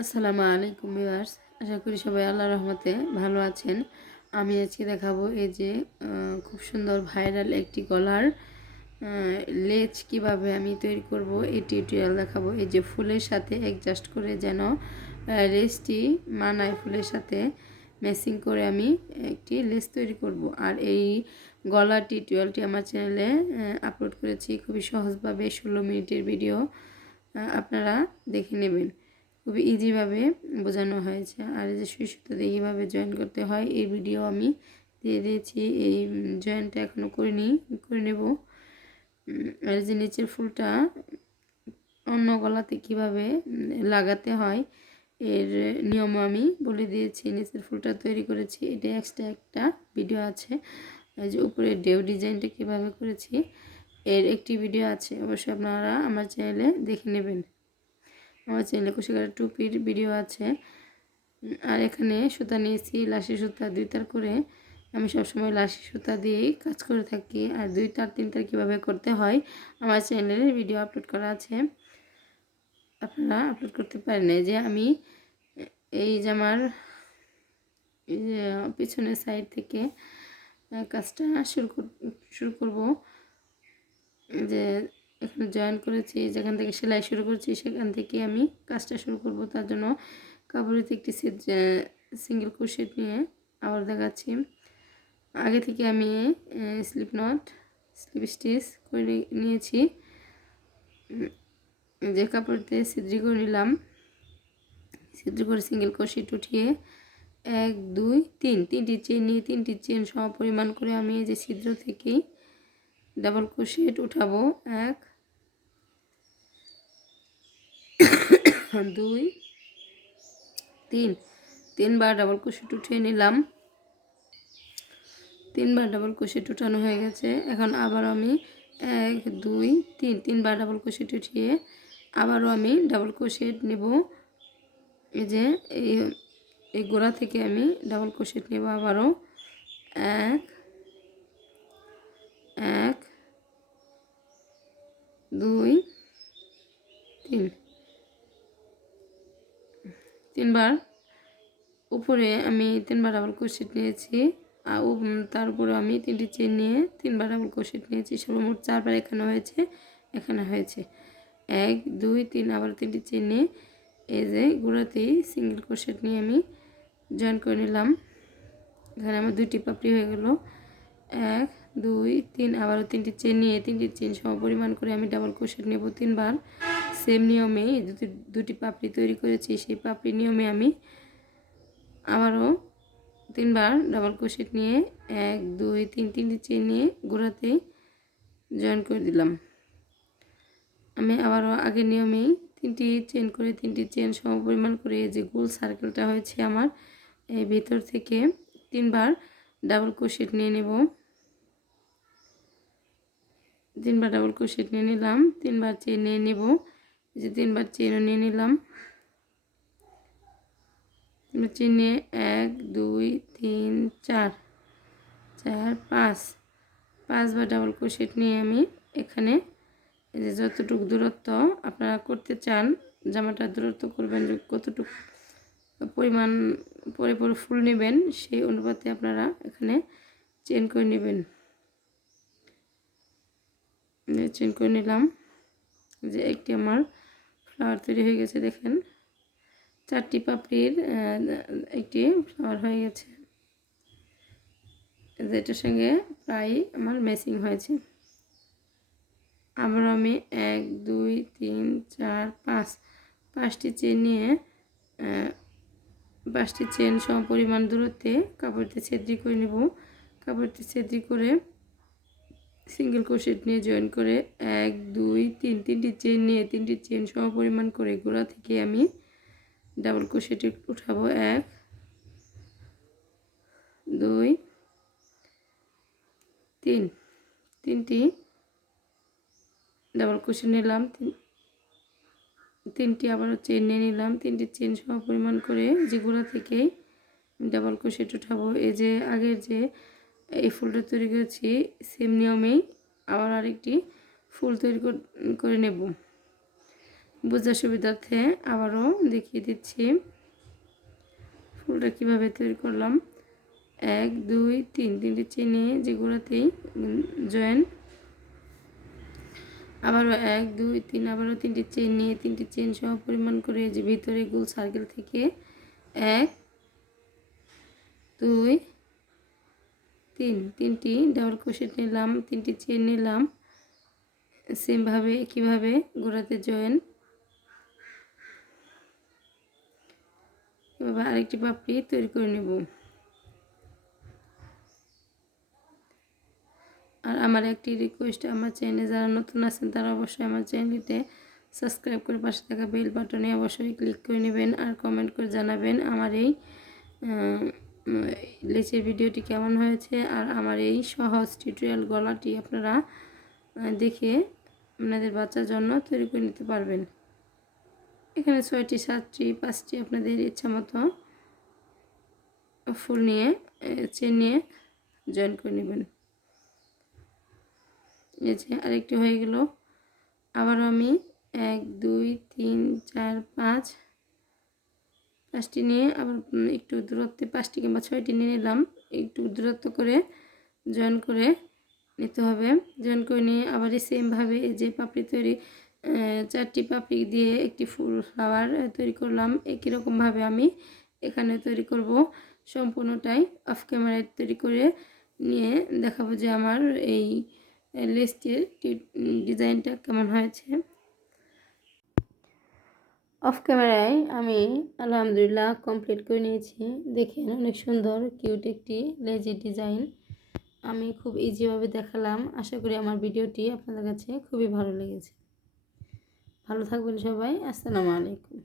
আসসালামু আলাইকুম ভিউয়ার্স, আশা করি সবাই আল্লাহ রহমতে ভালো আছেন। আমি আজকে দেখাবো এই যে খুব সুন্দর ভাইরাল একটি গলার লেজ কীভাবে আমি তৈরি করব, এই টিউটোরিয়াল দেখাবো। এই যে ফুলের সাথে অ্যাডজাস্ট করে যেন লেজটি মানায় ফুলের সাথে ম্যাচিং করে আমি একটি লেস তৈরি করব। আর এই গলার টিউটোরিয়ালটি আমার চ্যানেলে আপলোড করেছি। খুবই সহজভাবে ষোলো মিনিটের ভিডিও আপনারা দেখে নেবেন। খুবই ইজিভাবে বোঝানো হয়েছে। আর যে সুই সুতো দিয়ে কীভাবে জয়েন করতে হয়, এই ভিডিও আমি দিয়ে দিয়েছি। এই জয়েনটা এখনও করিনি করে নেব। আর যে নিচের ফুলটা অন্য গলাতে কীভাবে লাগাতে হয়, এর নিয়ম আমি বলে দিয়েছি। নিচের ফুলটা তৈরি করেছি। এটা এক্সট্রা একটা ভিডিও আছে। যে উপরে ডেউ ডিজাইনটা কীভাবে করেছি, এর একটি ভিডিও আছে। অবশ্যই আপনারা আমার চ্যানেলে দেখে নেবেন। আমার চ্যানেলে কুশিকারের টুপির ভিডিও আছে। আর এখানে সুতা নিয়েছি লাশি সুতা দুই তার করে। আমি সবসময় লাশি সুতা দিয়েই কাজ করে থাকি আর দুই তার, তিন তার কীভাবে করতে হয় আমার চ্যানেলে ভিডিও আপলোড করা আছে। আপনারা আপলোড করতে পারেন। যে আমি এই জামার পিছনের সাইড থেকে কাজটা শুরু শুরু করব। যে এখানে জয়েন করেছি, যেখান থেকে সেলাই শুরু করেছি, সেখান থেকে আমি কাজটা শুরু করব। তার জন্য কাপড়েতে একটি সিঙ্গেল ক্রোশেট নিয়ে আবার দেখাচ্ছি। আগে থেকে আমি স্লিপ নট স্লিপ স্টিচ করে নিয়েছি। যে কাপড়তে ছিদ্রি করে নিলাম, ছিদ্রি করে সিঙ্গেল ক্রোশেট উঠিয়ে এক, দুই, তিন, তিনটি চেন নিয়ে তিনটি চেন সম পরিমাণ করে আমি এই যে ছিদ্র থেকেই ডাবল ক্রোশেট উঠাবো। এক দুই, তিন। তিনবার ডাবল ক্রোশেট উঠিয়ে নিলাম। তিনবার ডাবল ক্রোশেট উঠানো হয়ে গেছে। এখন আবার আমি এক, দুই, তিন। তিনবার ডাবল ক্রোশেট উঠিয়ে আবারও আমি ডাবল কুশিট নেব। এই যে, এই এই গোড়া থেকে আমি ডাবল কুশিট নেব আবারও। এক এক, দুই, তিন। তিনবার। উপরে আমি তিনবার ডাবল ক্রোশেট নিয়েছি আর তার উপরে আমি তিনটি চেন নিয়ে তিনবার ডাবল ক্রোশেট নিয়েছি। সর্বমোট চারবার এখানে হয়েছে এখানে হয়েছে। এক, দুই, তিন, আবার তিনটি চেন নিয়ে এই যে গোড়াতেই সিঙ্গেল ক্রোশেট নিয়ে আমি জয়েন করে নিলাম। এখানে আমার দুইটি পাপড়ি হয়ে গেল। এক দুই, তিন, আবারও তিনটি চেন নিয়ে তিনটি চেন সম পরিমাণ করে আমি ডাবল ক্রোশেট নেব তিনবার। সেম নিয়মে দুটি দুটি পাপড়ি তৈরি করেছি, সেই পাপড়ি নিয়মে আমি আবারও তিনবার ডাবল ক্রোশেট নিয়ে এক, দুই, তিন, তিনটি চেন নিয়ে গোড়াতে জয়েন করে দিলাম। আমি আবারও আগের নিয়মেই তিনটি চেন করে তিনটি চেন সম পরিমাণ করে যে গোল সার্কেলটা হয়েছে আমার, এই ভিতর থেকে তিনবার ডাবল ক্রোশেট নিয়ে নেব। তিনবার ডাবল ক্রোশেট নিয়ে নিলাম, তিনবার চেন নিয়ে নেব। যে তিনবার চেনও নিয়ে নিলাম। তিনবার চেন নিয়ে এক, দুই, তিন, চার চার, পাঁচ। পাঁচবার ডাবল ক্রোশেট নিয়ে আমি এখানে এই যে যতটুকু দূরত্ব আপনারা করতে চান, জামাটা দূরত্ব করবেন কতটুকু পরিমাণ পরে পরে ফুল নেবেন, সেই অনুপাতে আপনারা এখানে চেন করে নেবেন। চেন করে নিলাম। যে একটি আমার ফ্লাওয়ার তৈরি হয়ে গেছে, দেখেন। চারটি পাপড়ির একটি ফ্লাওয়ার হয়ে গেছে। যেটার সঙ্গে প্রায় আমার ম্যাচিং হয়েছে। আবার আমি এক, দুই, তিন, চার, পাঁচ, পাঁচটি চেন নিয়ে পাঁচটি চেন সম পরিমাণ দূরত্বে কাপড়তে ছেদ্রি করে নেব। কাপড়তে ছেদ্রি করে সিঙ্গেল ক্রোশেট নিয়ে জয়েন করে এক, দুই, তিন, তিনটি চেন নিয়ে তিনটি চেন সম পরিমাণ করে গোড়া থেকে আমি ডাবল ক্রোশেট উঠাবো। এক, দুই, তিন, তিনটি ডাবল ক্রোশেট নিলাম। তিনটি আবারও চেন নিয়ে নিলাম। তিনটি চেন সম পরিমাণ করে যে গোড়া থেকেই ডাবল ক্রোশেট উঠাবো। এই যে আগের যে এই ফুলটা তৈরি করেছি সেম নিয়মেই। আবার আরেকটি ফুল তৈরি কর- নেব। বোঝার সুবিধার্থে আবারও দেখিয়ে দিচ্ছি। ফুলটা কীভাবে তৈরি করলাম? এক, দুই, তিন, তিনটি চেনে যে গোড়াতেই জয়েন। আবারও এক, দুই, তিন, আবারও তিনটি চেন নিয়ে তিনটি চেন সহ পরিমাণ করে যে ভিতরে গোল সার্কেল থেকে এক, দুই তিন, তিনটি ডাবল ক্রোশেট নিলাম, তিনটি চেন নিলাম। সেমভাবে একইভাবে গোড়াতে জয়েন এভাবে আরেকটি পাপড়ি তৈরি করে নেব। আর আমার একটি রিকোয়েস্ট আমার চ্যানেলে যারা নতুন আছেন, তারা অবশ্যই আমার চ্যানেলটিতে সাবস্ক্রাইব করে পাশে থাকা বেল বাটনে অবশ্যই ক্লিক করে নেবেন আর কমেন্ট করে জানাবেন আমার এই লেচের ভিডিওটি কেমন হয়েছে আর আমার এই সহজ টিউটোরিয়াল গলাটি আপনারা দেখে আপনাদের বাচ্চার জন্য তৈরি করে নিতে পারবেন। এখানে ছয়টি, সাতটি, পাঁচটি আপনাদের ইচ্ছা মতো ফুল নিয়ে চেন নিয়ে জয়েন করে নেবেন। এই আরেকটি হয়ে গেল। আবারও আমি এক, দুই, তিন, চার, পাঁচ পাঁচটি নিয়ে আবার একটু দূরত্বে পাঁচটি কিংবা ছয়টি নিয়ে নিলাম। একটু দূরত্ব করে জয়েন করে নিতে হবে। জয়েন করে নিয়ে আবার সেমভাবে যে পাপড়ি তৈরি চারটি পাপড়ি দিয়ে একটি ফুল ফ্লাওয়ার তৈরি করলাম। একই রকমভাবে আমি এখানে তৈরি করব। সম্পূর্ণটাই অফ ক্যামেরায় তৈরি করে নিয়ে দেখাবো যে আমার এই লেসটির ডিজাইনটা কেমন হয়েছে। অফ ক্যামেরায় আমি আলহামদুলিল্লাহ কমপ্লিট করে নিয়েছি। দেখেন অনেক সুন্দর কিউট একটি লেজি ডিজাইন আমি খুব ইজিভাবে দেখালাম। আশা করি আমার ভিডিওটি আপনাদের কাছে খুবই ভালো লেগেছে। ভালো থাকবেন সবাই। আসসালামু আলাইকুম।